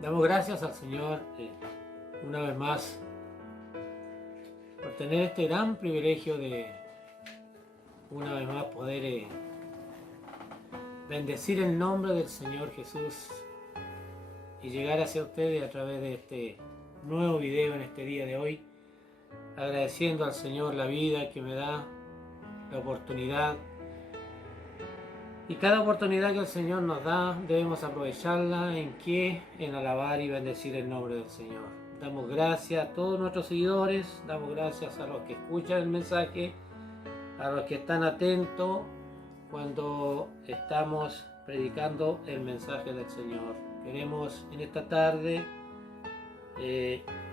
Damos gracias al Señor una vez más por tener este gran privilegio de una vez más poder bendecir el nombre del Señor Jesús y llegar hacia ustedes a través de este nuevo video en este día de hoy, agradeciendo al Señor la vida que me da, la oportunidad. Y cada oportunidad que el Señor nos da, debemos aprovecharla en qué, en alabar y bendecir el nombre del Señor. Damos gracias a todos nuestros seguidores, damos gracias a los que escuchan el mensaje, a los que están atentos cuando estamos predicando el mensaje del Señor. Queremos en esta tarde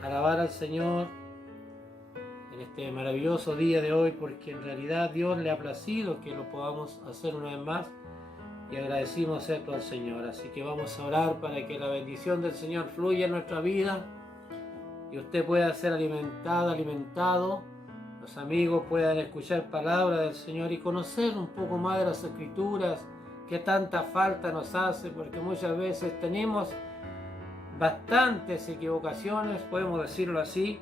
alabar al Señor en este maravilloso día de hoy, porque en realidad Dios le ha placido que lo podamos hacer una vez más. Y agradecimos esto al Señor. Así que vamos a orar para que la bendición del Señor fluya en nuestra vida y usted pueda ser alimentado, los amigos puedan escuchar palabra del Señor y conocer un poco más de las Escrituras que tanta falta nos hace, porque muchas veces tenemos bastantes equivocaciones, podemos decirlo así,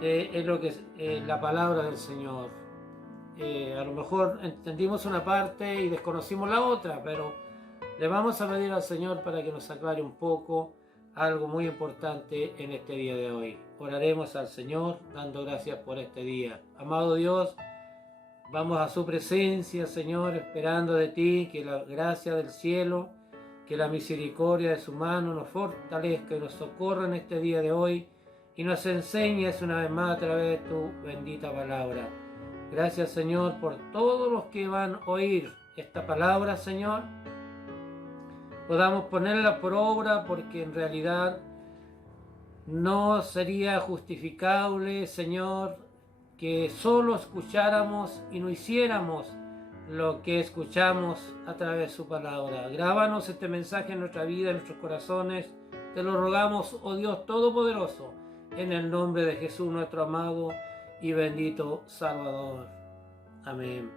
en lo que es la palabra del Señor. A lo mejor entendimos una parte y desconocimos la otra, pero le vamos a pedir al Señor para que nos aclare un poco algo muy importante en este día de hoy. Oraremos al Señor dando gracias por este día. Amado Dios, vamos a su presencia, Señor, esperando de ti que la gracia del cielo, que la misericordia de su mano nos fortalezca y nos socorra en este día de hoy y nos enseñes una vez más a través de tu bendita palabra. Gracias, Señor, por todos los que van a oír esta palabra, Señor. Podamos ponerla por obra, porque en realidad no sería justificable, Señor, que solo escucháramos y no hiciéramos lo que escuchamos a través de su palabra. Grábanos este mensaje en nuestra vida, en nuestros corazones. Te lo rogamos, oh Dios Todopoderoso, en el nombre de Jesús, nuestro amado y bendito Salvador. Amén.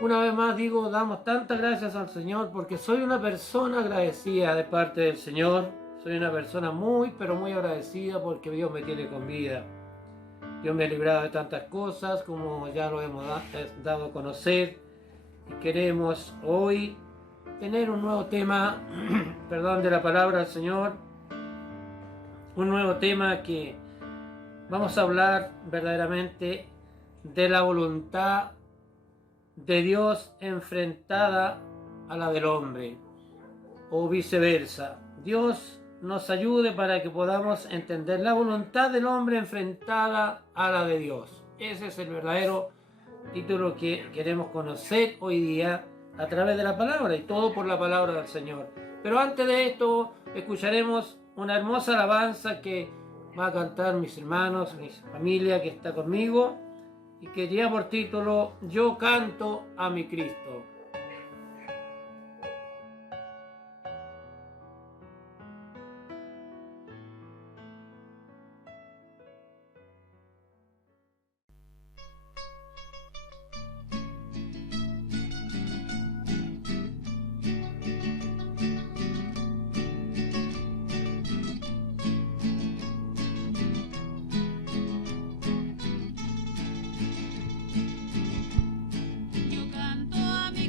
Una vez más digo, damos tantas gracias al Señor porque soy una persona agradecida de parte del Señor. Soy una persona muy, pero muy agradecida porque Dios me tiene con vida. Dios me ha librado de tantas cosas como ya lo hemos dado a conocer. Y queremos hoy tener un nuevo tema, perdón, de la palabra del Señor. Un nuevo tema que vamos a hablar verdaderamente de la voluntad de Dios enfrentada a la del hombre, o viceversa. Dios nos ayude para que podamos entender la voluntad del hombre enfrentada a la de Dios. Ese es el verdadero título que queremos conocer hoy día a través de la palabra, y todo por la palabra del Señor. Pero antes de esto escucharemos una hermosa alabanza que va a cantar mis hermanos, mi familia que está conmigo, y que lleva por título Yo canto a mi Cristo. Yo canto a mi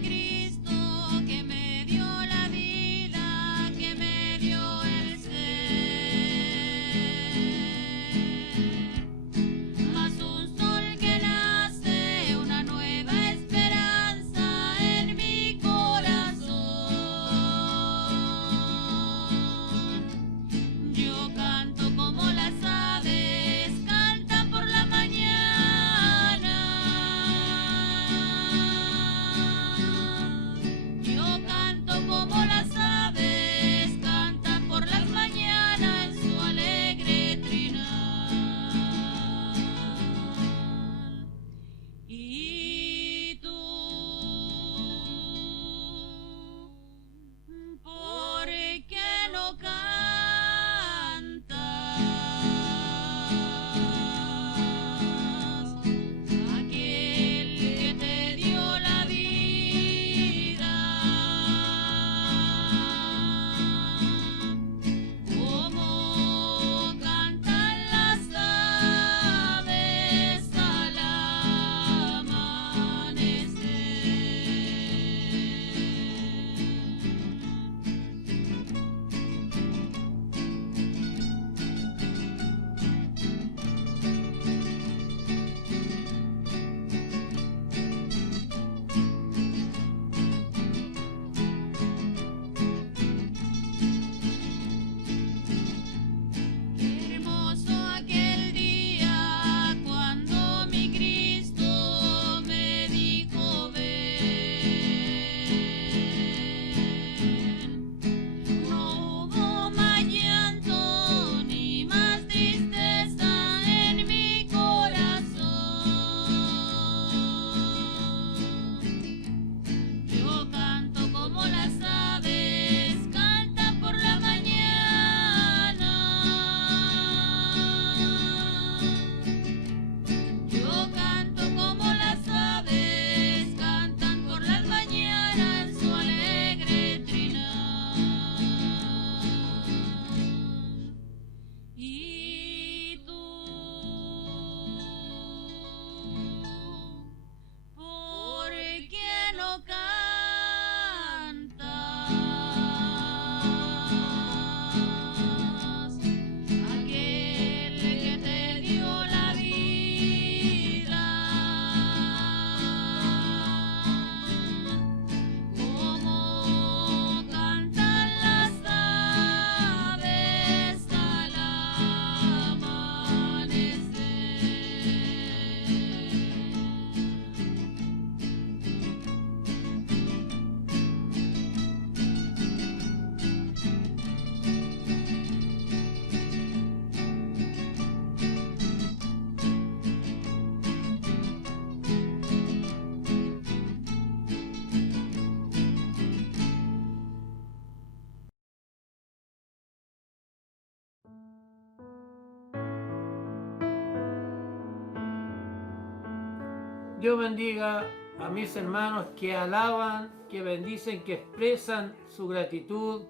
Dios bendiga a mis hermanos que alaban, que bendicen, que expresan su gratitud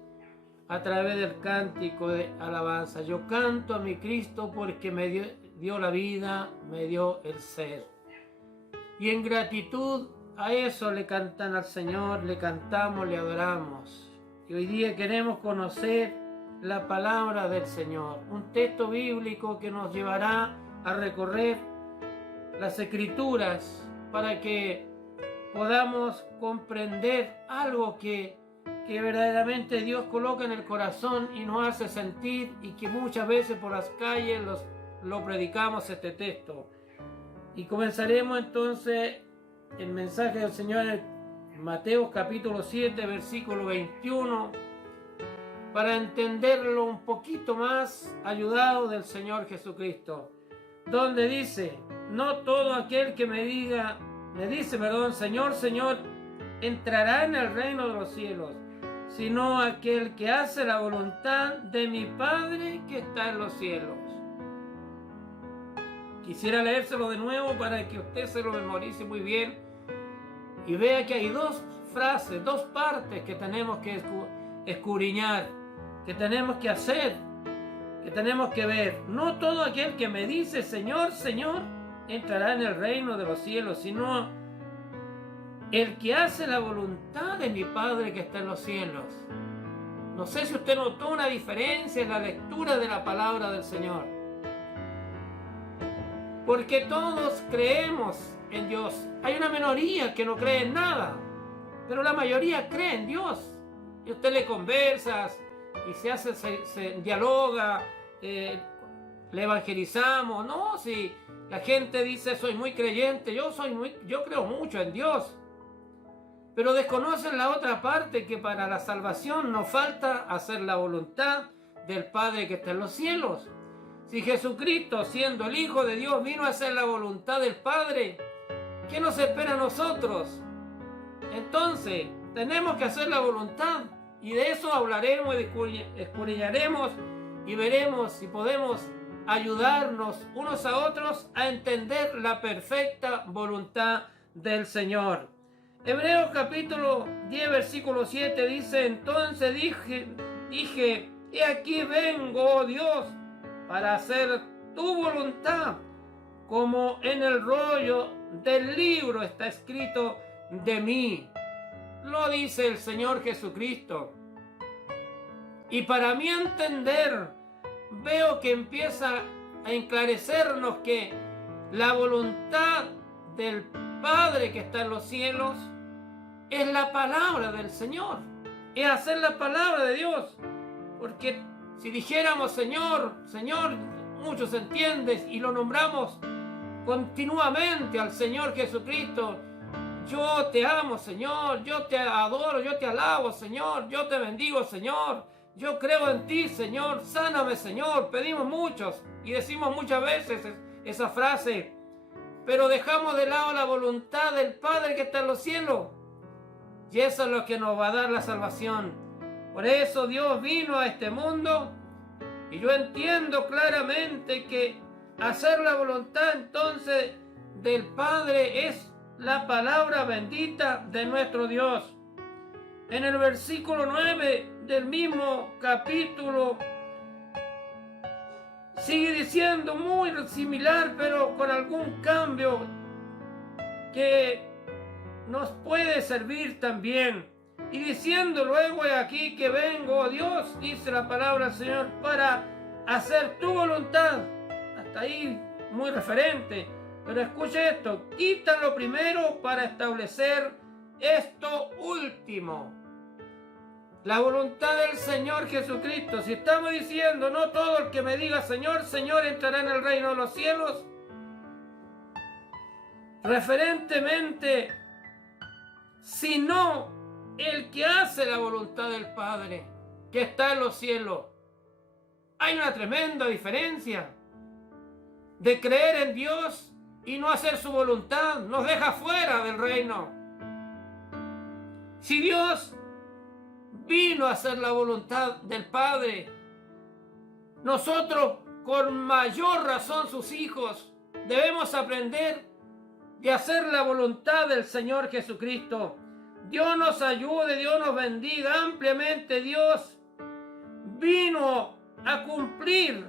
a través del cántico de alabanza. Yo canto a mi Cristo porque me dio la vida, me dio el ser. Y en gratitud a eso le cantan al Señor, le cantamos, le adoramos. Y hoy día queremos conocer la palabra del Señor, un texto bíblico que nos llevará a recorrer las Escrituras para que podamos comprender algo que verdaderamente Dios coloca en el corazón y nos hace sentir, y que muchas veces por las calles lo predicamos este texto. Y comenzaremos entonces el mensaje del Señor en Mateo capítulo 7, versículo 21, para entenderlo un poquito más, ayudado del Señor Jesucristo, donde dice: no todo aquel que me dice, Señor, Señor, entrará en el reino de los cielos, sino aquel que hace la voluntad de mi Padre que está en los cielos. Quisiera leérselo de nuevo para que usted se lo memorice muy bien y vea que hay dos frases, dos partes que tenemos que escudriñar, que tenemos que hacer, que tenemos que ver. No todo aquel que me dice Señor, Señor, entrará en el reino de los cielos, sino el que hace la voluntad de mi Padre que está en los cielos. No sé si usted notó una diferencia en la lectura de la palabra del Señor, porque todos creemos en Dios. Hay una minoría que no cree en nada, pero la mayoría cree en Dios. Y usted le conversas y se dialoga, le evangelizamos. No, si la gente dice soy muy creyente, yo creo mucho en Dios, pero desconocen la otra parte, que para la salvación nos falta hacer la voluntad del Padre que está en los cielos. Si Jesucristo, siendo el Hijo de Dios, vino a hacer la voluntad del Padre, ¿qué nos espera a nosotros? Entonces, tenemos que hacer la voluntad, y de eso hablaremos, escudriñaremos y veremos si podemos ayudarnos unos a otros a entender la perfecta voluntad del Señor. Hebreos capítulo 10, versículo 7 dice: entonces dije, he aquí vengo, oh Dios, para hacer tu voluntad, como en el rollo del libro está escrito de mí. Lo dice el Señor Jesucristo. Y para mí entender, veo que empieza a enclarecernos que la voluntad del Padre que está en los cielos es la palabra del Señor, es hacer la palabra de Dios. Porque si dijéramos Señor, Señor, muchos entienden y lo nombramos continuamente al Señor Jesucristo: yo te amo, Señor, yo te adoro, yo te alabo, Señor, yo te bendigo, Señor, yo creo en ti, Señor, sáname, Señor. Pedimos muchos y decimos muchas veces esa frase, pero dejamos de lado la voluntad del Padre que está en los cielos, y eso es lo que nos va a dar la salvación. Por eso Dios vino a este mundo, y yo entiendo claramente que hacer la voluntad entonces del Padre es la palabra bendita de nuestro Dios. En el versículo 9 del mismo capítulo sigue diciendo muy similar, pero con algún cambio que nos puede servir también. Y diciendo luego: he aquí que vengo, oh Dios, dice la palabra del Señor, para hacer tu voluntad. Hasta ahí muy referente. Pero escuche esto: quita lo primero para establecer esto último. La voluntad del Señor Jesucristo. Si estamos diciendo no todo el que me diga Señor, Señor entrará en el reino de los cielos, referentemente, sino el que hace la voluntad del Padre que está en los cielos. Hay una tremenda diferencia. De creer en Dios y no hacer su voluntad nos deja fuera del reino. Si Dios vino a hacer la voluntad del Padre, nosotros, con mayor razón sus hijos, debemos aprender de hacer la voluntad del Señor Jesucristo. Dios nos ayude, Dios nos bendiga ampliamente. Dios vino a cumplir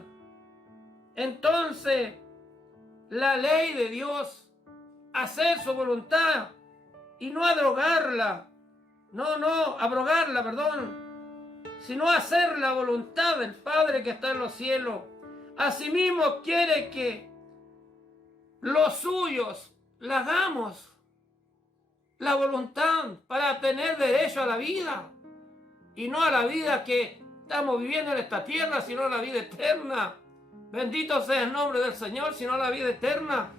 entonces la ley de Dios, hacer su voluntad y no abrogarla, sino hacer la voluntad del Padre que está en los cielos. Asimismo quiere que los suyos la hagamos la voluntad para tener derecho a la vida, y no a la vida que estamos viviendo en esta tierra, sino a la vida eterna. Bendito sea el nombre del Señor, sino a la vida eterna.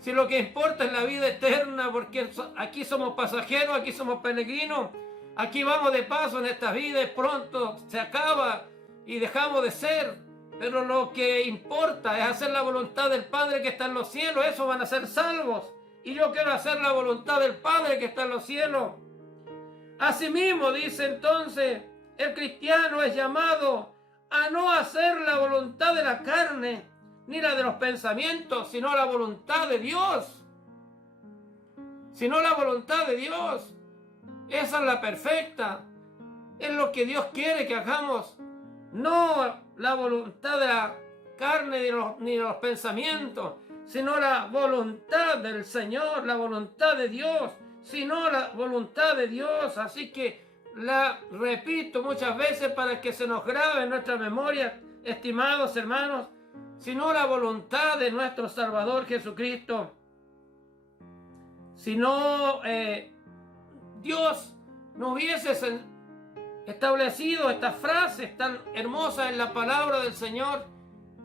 Si lo que importa es la vida eterna, porque aquí somos pasajeros, aquí somos peregrinos, aquí vamos de paso en esta vida y pronto se acaba y dejamos de ser. Pero lo que importa es hacer la voluntad del Padre que está en los cielos. Esos van a ser salvos. Y yo quiero hacer la voluntad del Padre que está en los cielos. Asimismo, dice entonces, el cristiano es llamado a no hacer la voluntad de la carne, ni la de los pensamientos, sino la voluntad de Dios. Sino la voluntad de Dios. Esa es la perfecta. Es lo que Dios quiere que hagamos. No la voluntad de la carne ni de los pensamientos, sino la voluntad del Señor, la voluntad de Dios, sino la voluntad de Dios. Así que la repito muchas veces para que se nos grabe en nuestra memoria, estimados hermanos, sino la voluntad de nuestro Salvador Jesucristo. Si no, Dios no hubiese establecido estas frases tan hermosas en la palabra del Señor,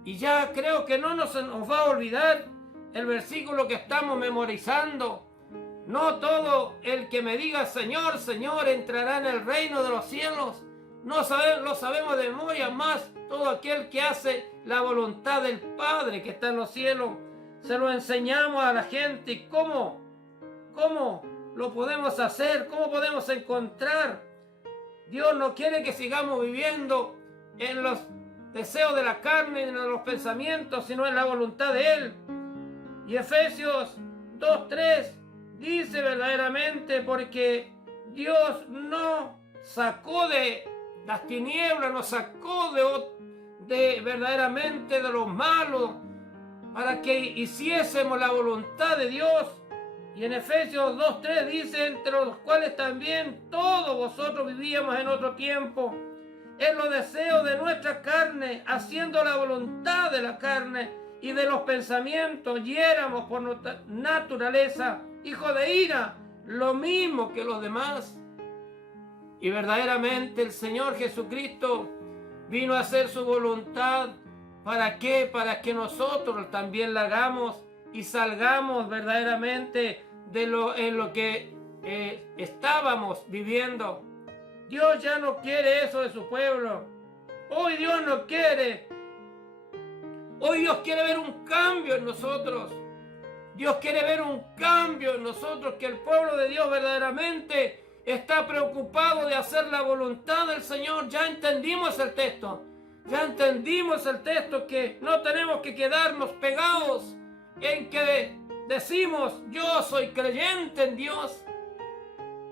y ya creo que no nos va a olvidar el versículo que estamos memorizando. No todo el que me diga Señor, Señor entrará en el reino de los cielos. No lo sabemos de memoria, más todo aquel que hace la voluntad del Padre que está en los cielos. Se lo enseñamos a la gente. ¿Cómo lo podemos hacer? ¿Cómo podemos encontrar? Dios no quiere que sigamos viviendo en los deseos de la carne, en los pensamientos, sino en la voluntad de Él. Y Efesios 2:3 dice verdaderamente, porque Dios no sacó de las tinieblas, nos sacó de verdaderamente de lo malo, para que hiciésemos la voluntad de Dios. Y en Efesios 2:3 dice, entre los cuales también todos vosotros vivíamos en otro tiempo, en los deseos de nuestra carne, haciendo la voluntad de la carne y de los pensamientos, y éramos por nuestra naturaleza hijos de ira, lo mismo que los demás. Y verdaderamente el Señor Jesucristo vino a hacer su voluntad. ¿Para qué? Para que nosotros también la hagamos y salgamos verdaderamente en lo que estábamos viviendo. Dios ya no quiere eso de su pueblo. Hoy Dios no quiere. Hoy Dios quiere ver un cambio en nosotros. Dios quiere ver un cambio en nosotros, que el pueblo de Dios verdaderamente está preocupado de hacer la voluntad del Señor. Ya entendimos el texto. Ya entendimos el texto, que no tenemos que quedarnos pegados en que decimos, yo soy creyente en Dios.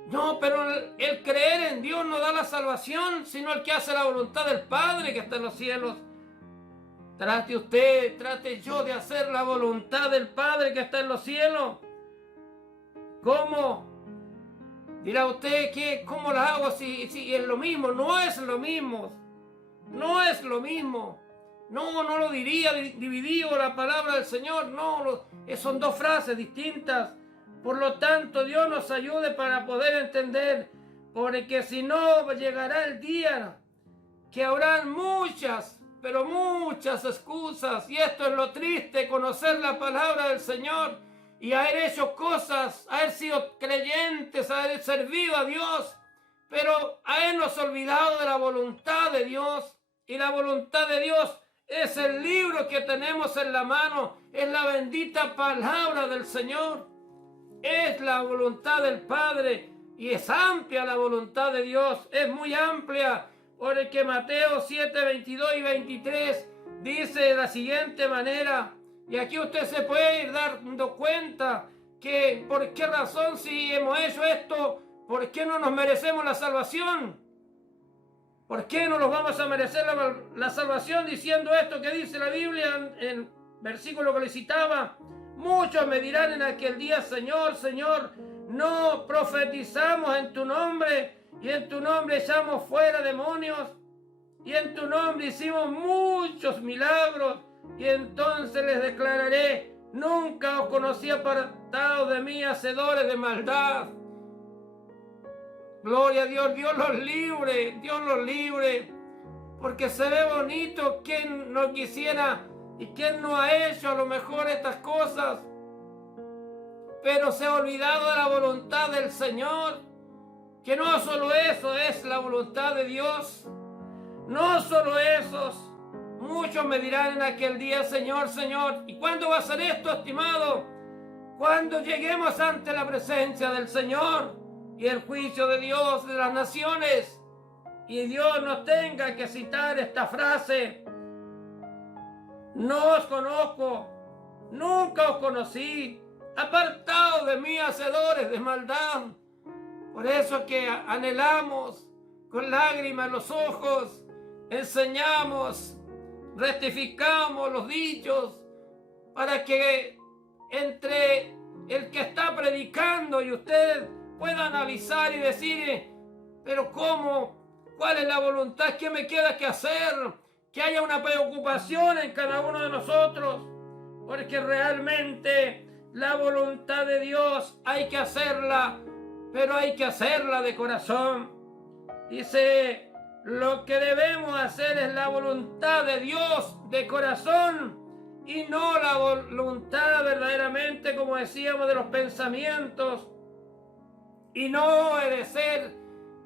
No, pero el creer en Dios no da la salvación, sino el que hace la voluntad del Padre que está en los cielos. Trate yo de hacer la voluntad del Padre que está en los cielos. ¿Cómo? Dirá usted que ¿cómo la hago si es lo mismo? No es lo mismo. No es lo mismo. No lo diría dividido la palabra del Señor. No, son dos frases distintas. Por lo tanto, Dios nos ayude para poder entender, porque si no, llegará el día que habrán muchas, pero muchas excusas. Y esto es lo triste, conocer la palabra del Señor y haber hecho cosas, haber sido creyentes, haber servido a Dios, pero habernos olvidado de la voluntad de Dios. Y la voluntad de Dios es el libro que tenemos en la mano, es la bendita palabra del Señor. Es la voluntad del Padre, y es amplia la voluntad de Dios, es muy amplia, porque Mateo 7, 22 y 23 dice de la siguiente manera, y aquí usted se puede ir dando cuenta que por qué razón si hemos hecho esto, ¿por qué no nos merecemos la salvación? ¿Por qué no nos vamos a merecer la salvación diciendo esto que dice la Biblia en el versículo que le citaba? Muchos me dirán en aquel día, Señor, Señor, no profetizamos en tu nombre y en tu nombre echamos fuera demonios y en tu nombre hicimos muchos milagros, y entonces les declararé, nunca os conocí, apartados de mí, hacedores de maldad. Gloria a Dios, Dios los libre, porque se ve bonito. ¿Quién no quisiera y quién no ha hecho a lo mejor estas cosas? Pero se ha olvidado de la voluntad del Señor, que no solo eso es la voluntad de Dios, no solo esos. Muchos me dirán en aquel día, Señor, Señor. ¿Y cuándo va a ser esto, estimado? Cuando lleguemos ante la presencia del Señor y el juicio de Dios de las naciones, y Dios nos tenga que citar esta frase: no os conozco, nunca os conocí, apartados de mí, hacedores de maldad. Por eso que anhelamos con lágrimas en los ojos, enseñamos, rectificamos los dichos, para que entre el que está predicando y usted pueda analizar y decir, pero ¿cómo? ¿Cuál es la voluntad? ¿Qué me queda que hacer? Que haya una preocupación en cada uno de nosotros, porque realmente la voluntad de Dios hay que hacerla, pero hay que hacerla de corazón. Dice, lo que debemos hacer es la voluntad de Dios de corazón, y no la voluntad verdaderamente, como decíamos, de los pensamientos, y no obedecer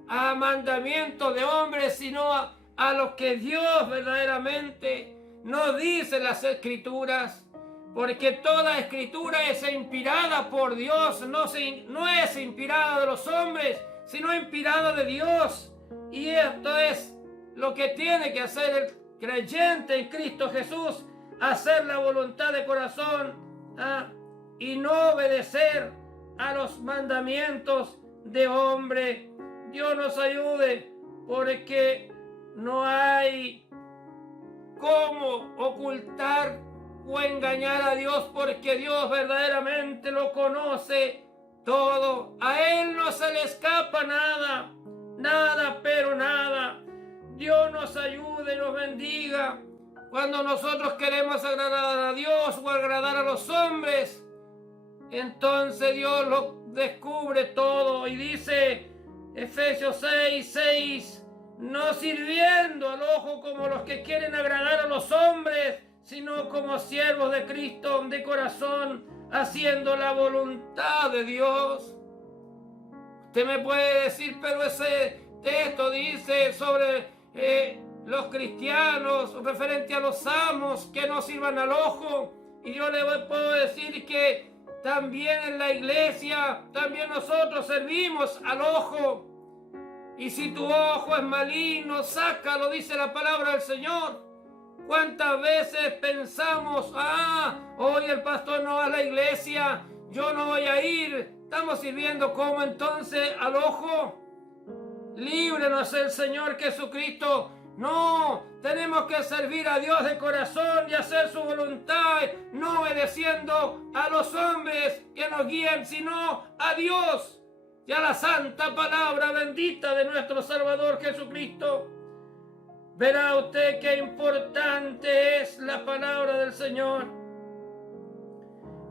a mandamientos de hombres, sino a lo que Dios verdaderamente nos dice en las Escrituras, porque toda Escritura es inspirada por Dios, no es inspirada de los hombres, sino inspirada de Dios. Y esto es lo que tiene que hacer el creyente en Cristo Jesús: hacer la voluntad de corazón, y no obedecer a los mandamientos de hombre. Dios nos ayude, porque no hay cómo ocultar o engañar a Dios, porque Dios verdaderamente lo conoce todo. A Él no se le escapa nada, nada, pero nada. Dios nos ayude y nos bendiga. Cuando nosotros queremos agradar a Dios o agradar a los hombres, entonces Dios lo descubre todo, y dice Efesios 6:6, no sirviendo al ojo como los que quieren agradar a los hombres, sino como siervos de Cristo de corazón, haciendo la voluntad de Dios. Usted me puede decir, pero ese texto dice sobre los cristianos, referente a los amos, que no sirvan al ojo. Y yo le puedo decir que también en la iglesia, también nosotros servimos al ojo. Y si tu ojo es maligno, sácalo, dice la palabra del Señor. ¿Cuántas veces pensamos, hoy el pastor no va a la iglesia, yo no voy a ir? Estamos sirviendo como entonces al ojo. Líbranos el Señor Jesucristo. No, tenemos que servir a Dios de corazón y hacer su voluntad, no obedeciendo a los hombres que nos guían, sino a Dios y a la santa palabra bendita de nuestro Salvador Jesucristo. Verá usted qué importante es la palabra del Señor.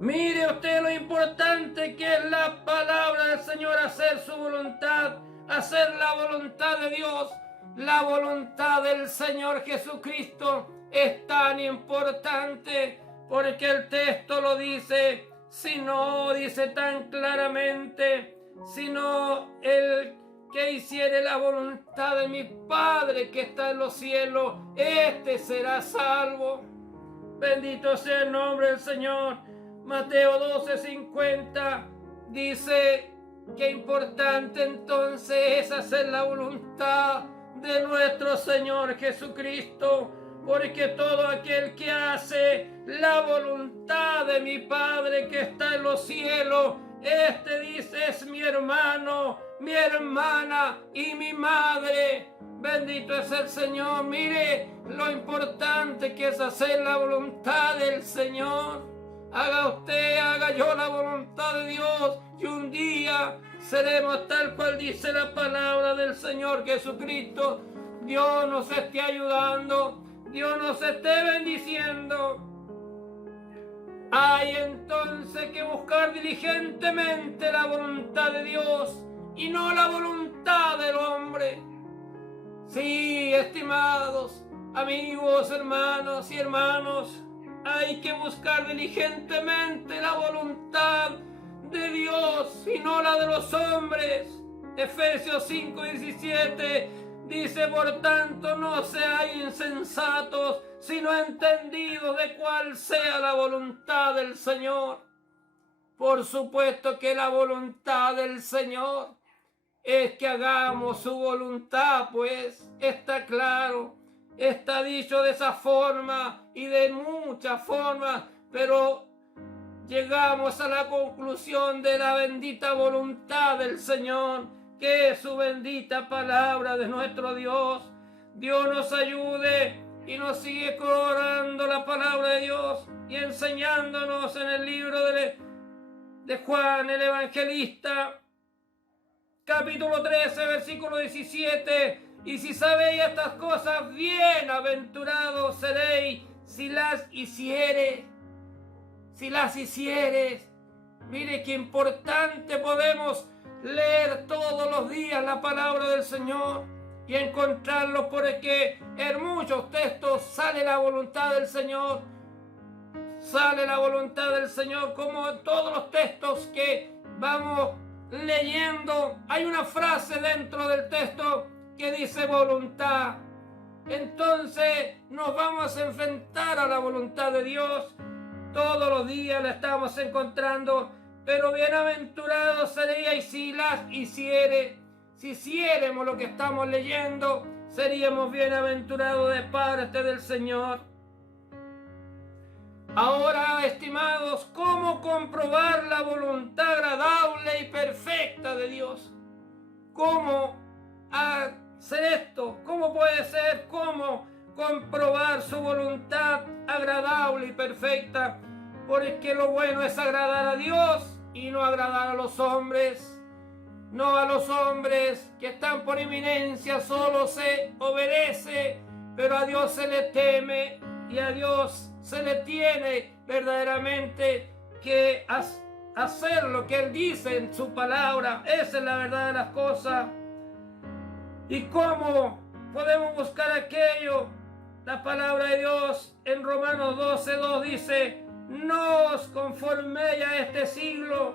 Mire usted lo importante que es la palabra del Señor, hacer su voluntad, hacer la voluntad de Dios. La voluntad del Señor Jesucristo es tan importante, porque el texto lo dice, si no dice tan claramente, sino el que hiciere la voluntad de mi Padre que está en los cielos, este será salvo. Bendito sea el nombre del Señor. Mateo 12:50 dice que importante entonces es hacer la voluntad de nuestro Señor Jesucristo, porque todo aquel que hace la voluntad de mi Padre que está en los cielos, este dice es mi hermano, mi hermana y mi madre. Bendito es el Señor. Mire lo importante que es hacer la voluntad del Señor. Haga usted, haga yo la voluntad de Dios, y un día seremos tal cual dice la palabra del Señor Jesucristo. Dios nos esté ayudando, Dios nos esté bendiciendo. Hay entonces que buscar diligentemente la voluntad de Dios y no la voluntad del hombre. Sí, estimados amigos, hermanos y hermanos, hay que buscar diligentemente la voluntad de Dios y no la de los hombres. Efesios 5:17 dice: por tanto, no seáis insensatos, sino entendidos de cuál sea la voluntad del Señor. Por supuesto que la voluntad del Señor es que hagamos su voluntad, pues está claro, está dicho de esa forma y de muchas formas, pero llegamos a la conclusión de la bendita voluntad del Señor, que es su bendita palabra de nuestro Dios. Dios nos ayude y nos sigue corroborando la palabra de Dios y enseñándonos en el libro de Juan el Evangelista, capítulo 13, versículo 17. Y si sabéis estas cosas, bienaventurados seréis si las hicieres. Si las hicieres. Mire qué importante, podemos leer todos los días la palabra del Señor y encontrarlo, porque en muchos textos sale la voluntad del Señor. Sale la voluntad del Señor, como en todos los textos que vamos leyendo. Hay una frase dentro del texto que dice voluntad. Entonces nos vamos a enfrentar a la voluntad de Dios. Todos los días la estamos encontrando. Pero bienaventurados seríais si las hiciere. Si hiciéremos lo que estamos leyendo, seríamos bienaventurados de parte del Señor. Ahora, estimados, ¿cómo comprobar la voluntad agradable y perfecta de Dios? ¿Cómo hacer esto? ¿Cómo puede ser? ¿Cómo comprobar su voluntad agradable y perfecta? Porque lo bueno es agradar a Dios y no agradar a los hombres. No a los hombres que están por eminencia, solo se obedece, pero a Dios se le teme y a Dios se le tiene verdaderamente que hacer lo que Él dice en su palabra. Esa es la verdad de las cosas. ¿Y cómo podemos buscar aquello? La palabra de Dios en Romanos 12:2 dice: no os conforméis a este siglo,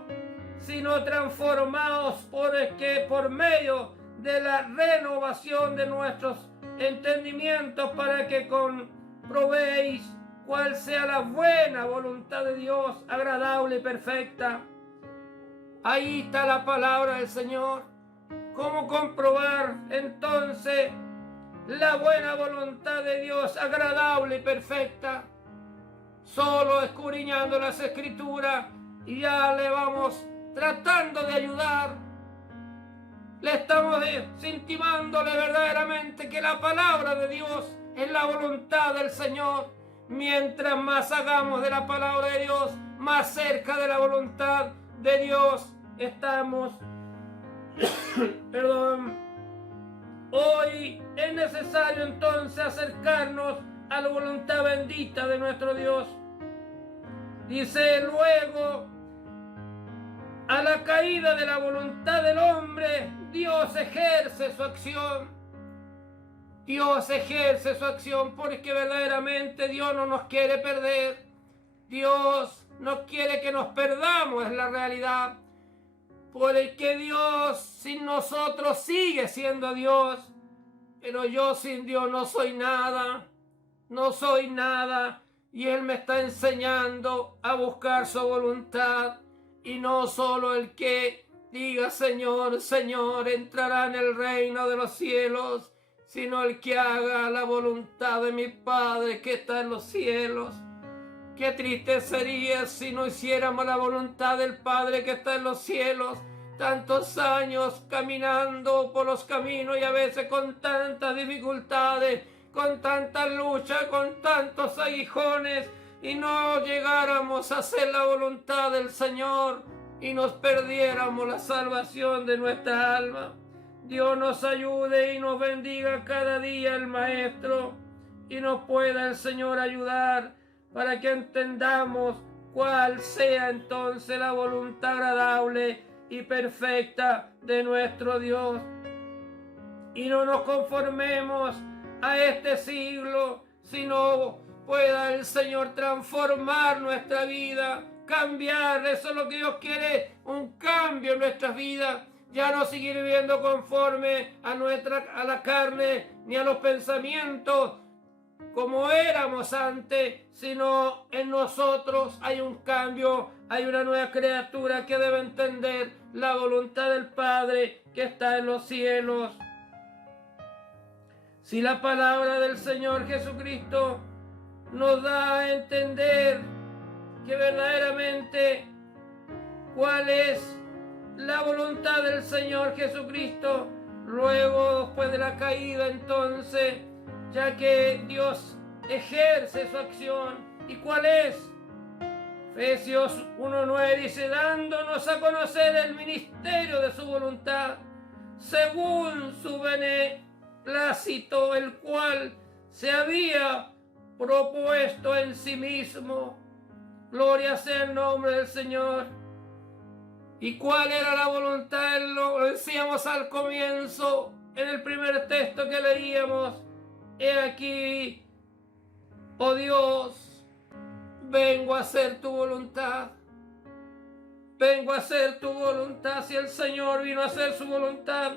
sino transformaos por medio de la renovación de nuestros entendimientos, para que comprobéis cuál sea la buena voluntad de Dios, agradable y perfecta. Ahí está la palabra del Señor. ¿Cómo comprobar entonces la buena voluntad de Dios, agradable y perfecta? Solo escudriñando las Escrituras, y ya le vamos tratando de ayudar. Le estamos intimándole verdaderamente que la palabra de Dios es la voluntad del Señor. Mientras más hagamos de la palabra de Dios, más cerca de la voluntad de Dios estamos. Perdón. Hoy es necesario entonces acercarnos a la voluntad bendita de nuestro Dios. Dice luego: a la caída de la voluntad del hombre, Dios ejerce su acción. Dios ejerce su acción, porque verdaderamente Dios no nos quiere perder. Dios no quiere que nos perdamos, es la realidad. Porque Dios sin nosotros sigue siendo Dios. Pero yo sin Dios no soy nada. No soy nada. Y Él me está enseñando a buscar su voluntad. Y no solo el que diga Señor, Señor, entrará en el reino de los cielos, sino el que haga la voluntad de mi Padre que está en los cielos. Qué triste sería si no hiciéramos la voluntad del Padre que está en los cielos. Tantos años caminando por los caminos y a veces con tantas dificultades, con tanta lucha, con tantos aguijones, y no llegáramos a hacer la voluntad del Señor y nos perdiéramos la salvación de nuestra alma. Dios nos ayude y nos bendiga cada día el Maestro, y nos pueda el Señor ayudar para que entendamos cuál sea entonces la voluntad agradable y perfecta de nuestro Dios. Y no nos conformemos a este siglo, sino pueda el Señor transformar nuestra vida, cambiar. Eso es lo que Dios quiere, un cambio en nuestras vidas. Ya no seguir viviendo conforme a la carne ni a los pensamientos como éramos antes, sino en nosotros hay un cambio, hay una nueva criatura que debe entender la voluntad del Padre que está en los cielos. Si la palabra del Señor Jesucristo nos da a entender que verdaderamente cuál es la voluntad del Señor Jesucristo, luego después de la caída, entonces, ya que Dios ejerce su acción, ¿y cuál es? Efesios 1:9 dice, dándonos a conocer el ministerio de su voluntad, según su beneplácito, el cual se había propuesto en sí mismo. Gloria sea el nombre del Señor. ¿Y cuál era la voluntad? Lo decíamos al comienzo, en el primer texto que leíamos. He aquí, oh Dios, vengo a hacer tu voluntad. Vengo a hacer tu voluntad. Si el Señor vino a hacer su voluntad,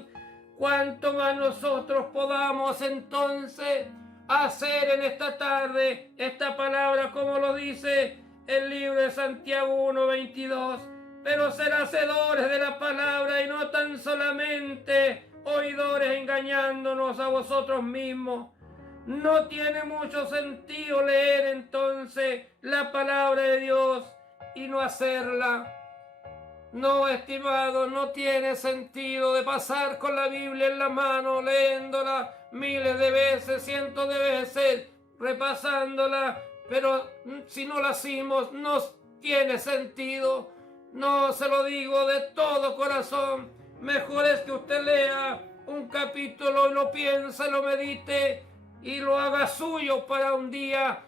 cuánto más nosotros podamos entonces hacer en esta tarde esta palabra, como lo dice el libro de Santiago 1:22. Pero ser hacedores de la palabra y no tan solamente oidores, engañándonos a vosotros mismos. No tiene mucho sentido leer entonces la palabra de Dios y no hacerla. No, estimado, no tiene sentido de pasar con la Biblia en la mano, leyéndola miles de veces, cientos de veces, repasándola, pero si no la hacemos, no tiene sentido. No, se lo digo de todo corazón. Mejor es que usted lea un capítulo y lo piense, lo medite y lo haga suyo para un día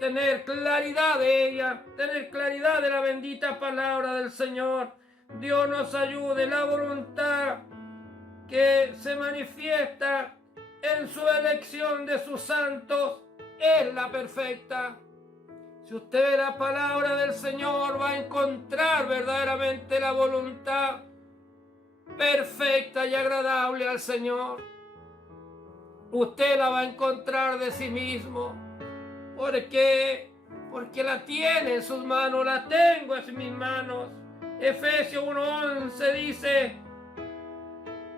tener claridad de ella, tener claridad de la bendita palabra del Señor. Dios nos ayude. La voluntad que se manifiesta en su elección de sus santos es la perfecta. Si usted ve la palabra del Señor, va a encontrar verdaderamente la voluntad perfecta y agradable al Señor. Usted la va a encontrar de sí mismo. ¿Por qué? Porque la tiene en sus manos, la tengo en mis manos. Efesios 1:11 dice,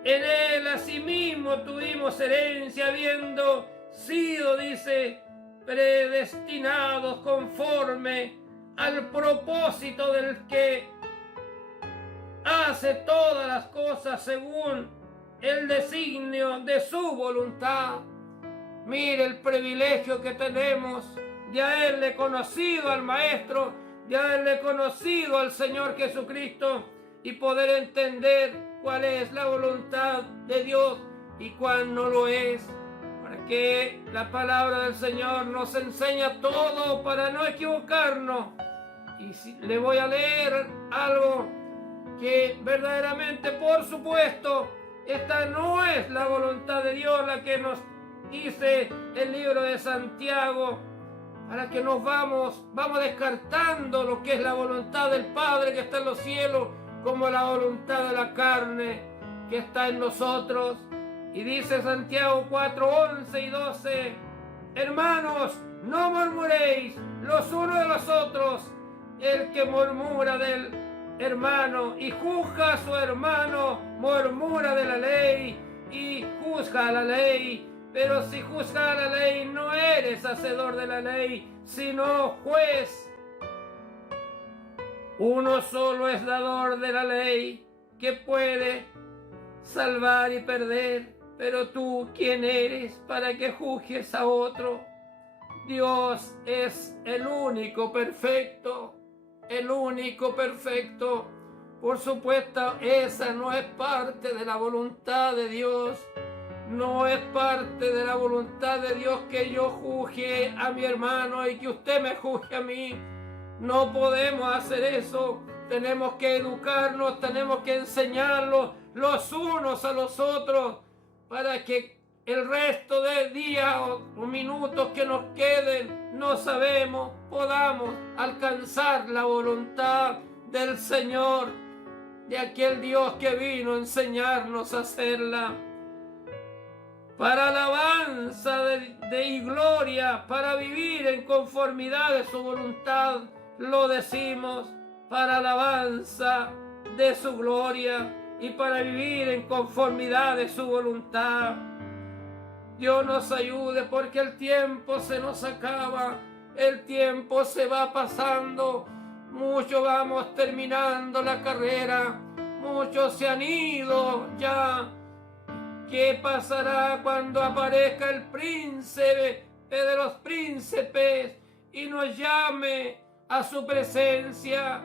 en él asimismo tuvimos herencia, habiendo sido, dice, predestinados conforme al propósito del que hace todas las cosas según el designio de su voluntad. Mire el privilegio que tenemos de haberle conocido al Maestro, de haberle conocido al Señor Jesucristo y poder entender cuál es la voluntad de Dios y cuál no lo es. Porque la palabra del Señor nos enseña todo para no equivocarnos. Y le voy a leer algo que verdaderamente, por supuesto, esta no es la voluntad de Dios la que nos dice el libro de Santiago, para que nos vamos descartando lo que es la voluntad del Padre que está en los cielos, como la voluntad de la carne que está en nosotros. Y dice Santiago 4:11 y 12, hermanos, no murmuréis los unos de los otros. El que murmura del hermano y juzga a su hermano, murmura de la ley y juzga la ley. Pero si juzga la ley, no eres hacedor de la ley, sino juez. Uno solo es dador de la ley, que puede salvar y perder. Pero tú, ¿quién eres para que juzgues a otro? Dios es el único perfecto, el único perfecto. Por supuesto, esa no es parte de la voluntad de Dios. No es parte de la voluntad de Dios que yo juzgue a mi hermano y que usted me juzgue a mí. No podemos hacer eso. Tenemos que educarnos, tenemos que enseñarnos los unos a los otros para que el resto de días o minutos que nos queden, no sabemos, podamos alcanzar la voluntad del Señor, de aquel Dios que vino a enseñarnos a hacerla. Para alabanza y gloria, para vivir en conformidad de su voluntad, lo decimos, para alabanza de su gloria y para vivir en conformidad de su voluntad. Dios nos ayude porque el tiempo se nos acaba, el tiempo se va pasando, muchos vamos terminando la carrera, muchos se han ido ya. ¿Qué pasará cuando aparezca el príncipe de los príncipes y nos llame a su presencia?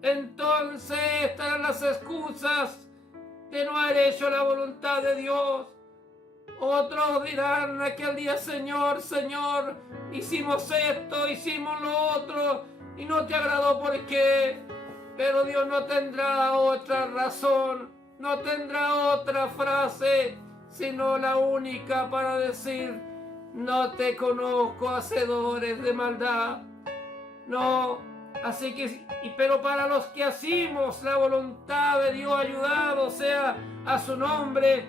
Entonces estarán las excusas de no haber hecho la voluntad de Dios. Otros dirán aquel día: Señor, Señor, hicimos esto, hicimos lo otro y no te agradó. ¿Por qué? Pero Dios no tendrá otra razón, no tendrá otra frase, sino la única para decir: no te conozco, hacedores de maldad. No, así que, pero para los que hacemos la voluntad de Dios, ayudado sea a su nombre,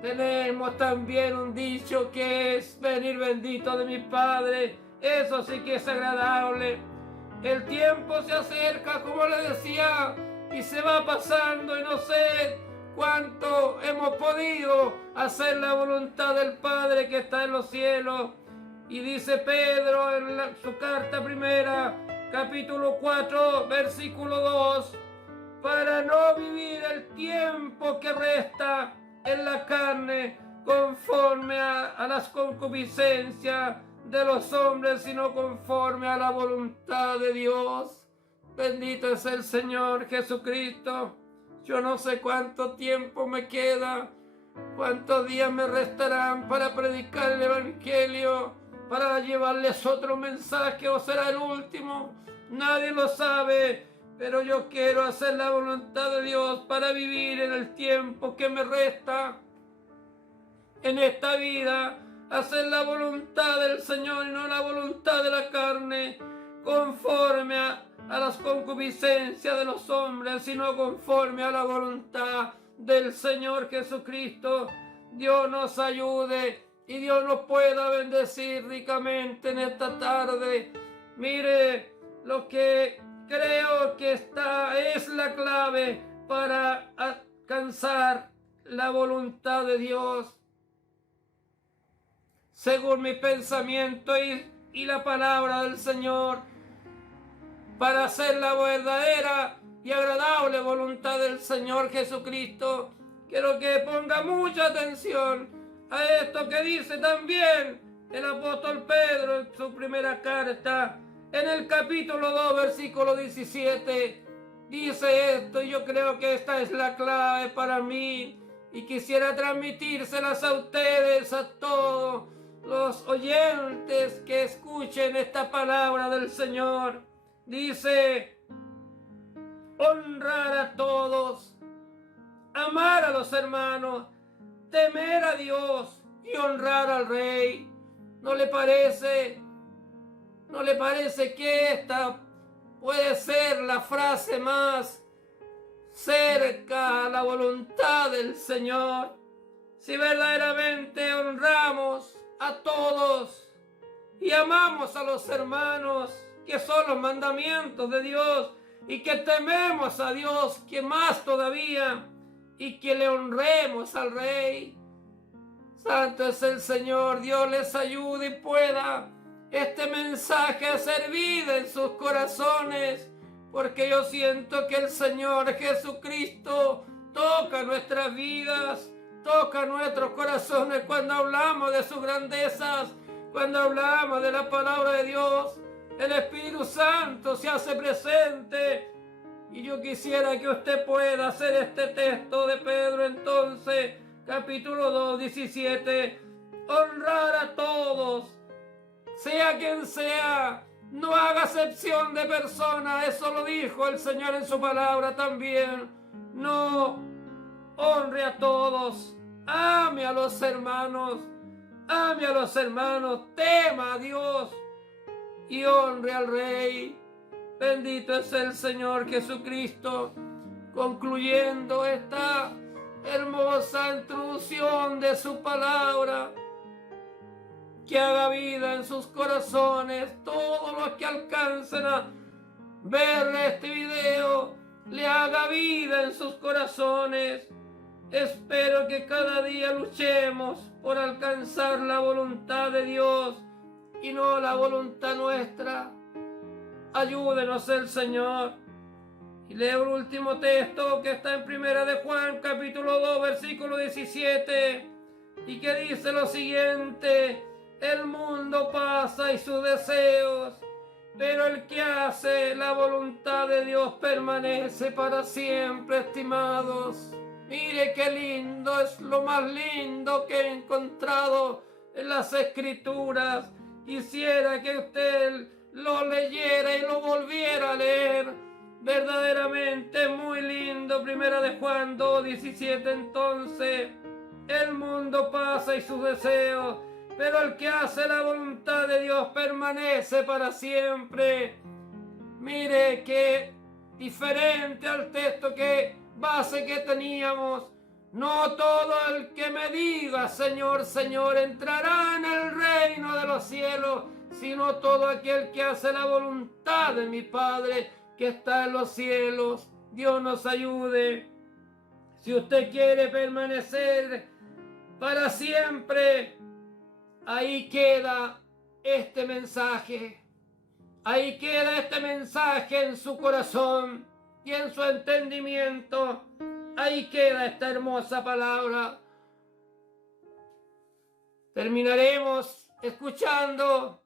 tenemos también un dicho que es: venir bendito de mi Padre. Eso sí que es agradable. El tiempo se acerca, como le decía, y se va pasando y no sé cuánto hemos podido hacer la voluntad del Padre que está en los cielos. Y dice Pedro en su carta primera, capítulo 4, versículo 2, para no vivir el tiempo que resta en la carne conforme a las concupiscencias de los hombres, sino conforme a la voluntad de Dios. Bendito es el Señor Jesucristo. Yo no sé cuánto tiempo me queda, cuántos días me restarán para predicar el Evangelio, para llevarles otro mensaje, o será el último. Nadie lo sabe, pero yo quiero hacer la voluntad de Dios para vivir en el tiempo que me resta en esta vida, hacer la voluntad del Señor y no la voluntad de la carne, conforme a las concupiscencias de los hombres, sino conforme a la voluntad del Señor Jesucristo. Dios nos ayude y Dios nos pueda bendecir ricamente en esta tarde. Mire, lo que creo que esta es la clave para alcanzar la voluntad de Dios, según mi pensamiento y la palabra del Señor, para hacer la verdadera y agradable voluntad del Señor Jesucristo. Quiero que ponga mucha atención a esto que dice también el apóstol Pedro en su primera carta, en el capítulo 2, versículo 17. Dice esto, y yo creo que esta es la clave para mí, y quisiera transmitírselas a ustedes, a todos los oyentes que escuchen esta palabra del Señor. Dice: honrar a todos, amar a los hermanos, temer a Dios y honrar al Rey. ¿No le parece? ¿No le parece que esta puede ser la frase más cerca a la voluntad del Señor? Si verdaderamente honramos a todos y amamos a los hermanos, que son los mandamientos de Dios, y que tememos a Dios, que más todavía, y que le honremos al Rey. Santo es el Señor. Dios les ayude y pueda este mensaje hacer vida en sus corazones, porque yo siento que el Señor Jesucristo toca nuestras vidas, toca nuestros corazones cuando hablamos de sus grandezas, cuando hablamos de la palabra de Dios. El Espíritu Santo se hace presente. Y yo quisiera que usted pueda hacer este texto de Pedro entonces, capítulo 2, 17. Honrar a todos, sea quien sea, no haga excepción de persona. Eso lo dijo el Señor en su palabra también. No, honre a todos, ame a los hermanos, tema a Dios y honre al Rey. Bendito es el Señor Jesucristo. Concluyendo esta hermosa introducción de su palabra, que haga vida en sus corazones. Todos los que alcancen a ver este video, le haga vida en sus corazones. Espero que cada día luchemos por alcanzar la voluntad de Dios y no la voluntad nuestra. Ayúdenos el Señor. Y leo el último texto que está en Primera de Juan, capítulo 2, versículo 17, y que dice lo siguiente: el mundo pasa y sus deseos, pero el que hace la voluntad de Dios permanece para siempre, estimados. Mire qué lindo, es lo más lindo que he encontrado en las Escrituras. Quisiera que usted lo leyera y lo volviera a leer. Verdaderamente muy lindo. Primera de Juan 2:17. Entonces, el mundo pasa y sus deseos, pero el que hace la voluntad de Dios permanece para siempre. Mire qué diferente al texto base que teníamos. No todo el que me diga Señor, Señor entrará en el reino de los cielos, sino todo aquel que hace la voluntad de mi Padre que está en los cielos. Dios nos ayude. Si usted quiere permanecer para siempre, ahí queda este mensaje. Ahí queda este mensaje en su corazón y en su entendimiento. Ahí queda esta hermosa palabra. Terminaremos escuchando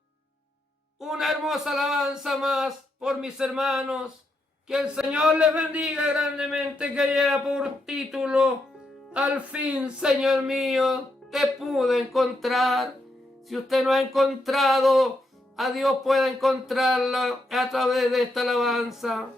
una hermosa alabanza más por mis hermanos. Que el Señor les bendiga grandemente, que lleva por título: al fin, Señor mío, te pude encontrar. Si usted no ha encontrado a Dios, puede encontrarlo a través de esta alabanza.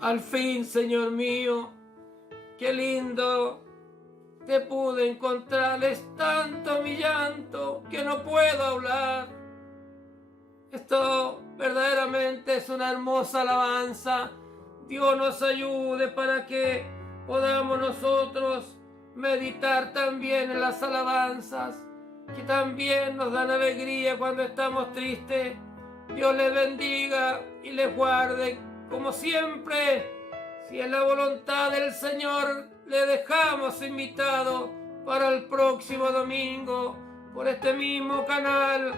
Al fin, Señor mío, qué lindo te pude encontrar. Es tanto mi llanto que no puedo hablar. Esto verdaderamente es una hermosa alabanza. Dios nos ayude para que podamos nosotros meditar también en las alabanzas, que también nos dan alegría cuando estamos tristes. Dios les bendiga y les guarde. Como siempre, si es la voluntad del Señor, le dejamos invitado para el próximo domingo por este mismo canal,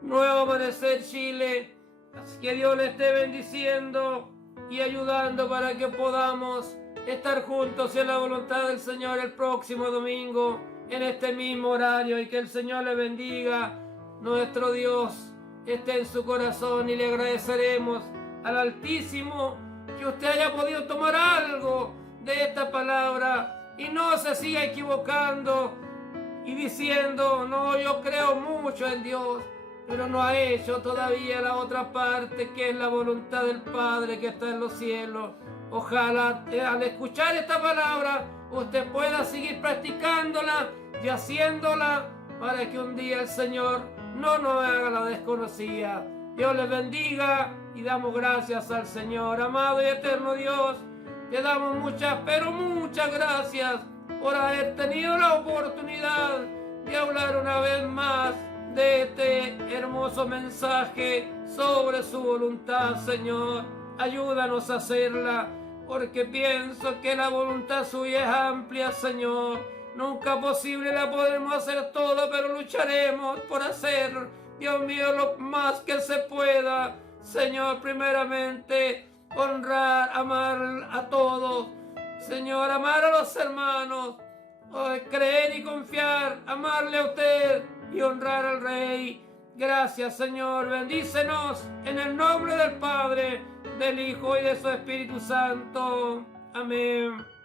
Nuevo Amanecer Chile. Así que Dios le esté bendiciendo y ayudando para que podamos estar juntos en la voluntad del Señor el próximo domingo en este mismo horario, y que el Señor le bendiga. Nuestro Dios esté en su corazón, y le agradeceremos al Altísimo que usted haya podido tomar algo de esta palabra y no se siga equivocando y diciendo: no, yo creo mucho en Dios, pero no ha hecho todavía la otra parte, que es la voluntad del Padre que está en los cielos. Ojalá al escuchar esta palabra usted pueda seguir practicándola y haciéndola, para que un día el Señor no nos haga la desconocida. Dios les bendiga y damos gracias al Señor. Amado y eterno Dios, te damos muchas, pero muchas gracias por haber tenido la oportunidad de hablar una vez más de este hermoso mensaje sobre su voluntad, Señor. Ayúdanos a hacerla, porque pienso que la voluntad suya es amplia, Señor. Nunca posible la podemos hacer todo, pero lucharemos por hacer, Dios mío, lo más que se pueda. Señor, primeramente, honrar, amar a todos. Señor, amar a los hermanos, creer y confiar, amarle a usted y honrar al Rey. Gracias, Señor. Bendícenos en el nombre del Padre, del Hijo y de su Espíritu Santo. Amén.